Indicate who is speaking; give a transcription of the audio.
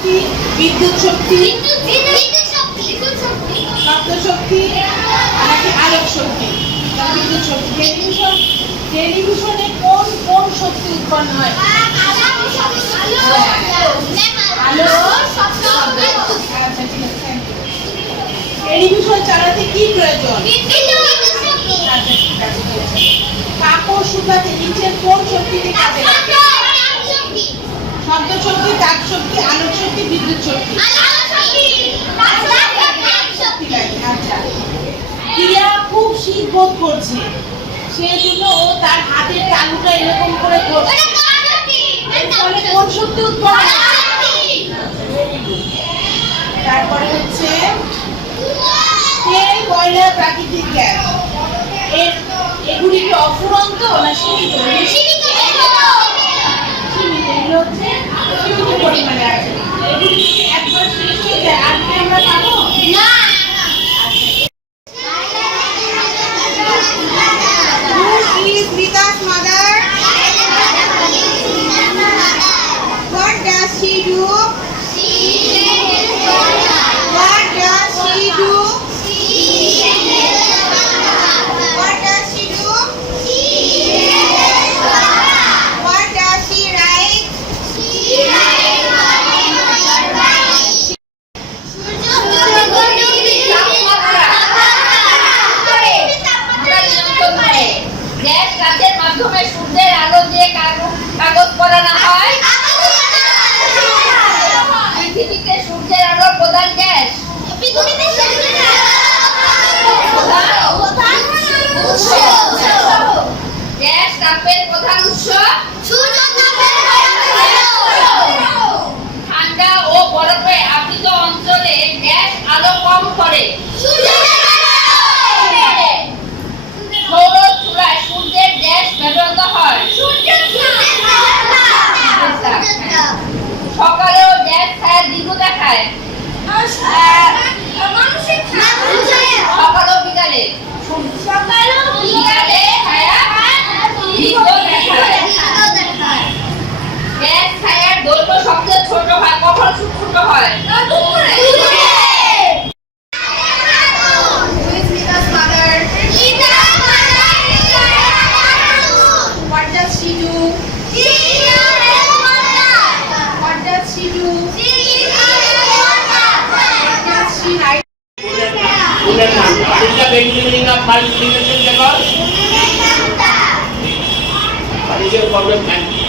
Speaker 1: শক্তি বিদ্যুৎ শক্তি শব্দ শক্তি নাকি আলোক শক্তি? বিদ্যুৎ শক্তি। টেলিভিশন টেলিভিশনে কোন কোন শক্তি উৎপন্ন হয়. টেলিভিশন চালাতে কি প্রয়োজন? আচ্ছা। কাপড় শুকাতে নিচের কোন শক্তিতে কাজে শব্দ শক্তি তাপ শক্তি আলোক শক্তি বিদ্যুৎ শক্তি আচ্ছা। প্রিয়া খুব শীত বোধ করছে। সেজন্য ও তার হাতের তালুটা এরকম করে এর ফলে কোন শক্তি উৎপন্ন তারপরে হচ্ছে তেল কয়লা প্রাকৃতিক গ্যাস। এর এগুলি কি অফুরন্ত না সীমিত। এগুলো হচ্ছে সীমিত পরিমাণে আছে একবার শেষ হয়ে যায় আমরা পাবো she do? What does she do? What does she do? What does she write?
Speaker 2: Gas কাজের মাধ্যমে সূর্যের আলো দিয়ে কাগজ কাগজ পড়ানো হয় পৃথিবীতে সূর্যের আলো প্রধান গ্যাস গ্যাস তাপের প্রধান উৎস ঠান্ডা ও বরফে গ্যাস আলো কম করে। সূর্যের গ্যাস ব্যবহৃত দেখায়। সকাল বিকালে। বিকালে ছায়া দেখায় গ্যাস ছায়ার দৈর্ঘ্য সবচেয়ে ছোট হয় কখন ছোট হয়?
Speaker 1: Who is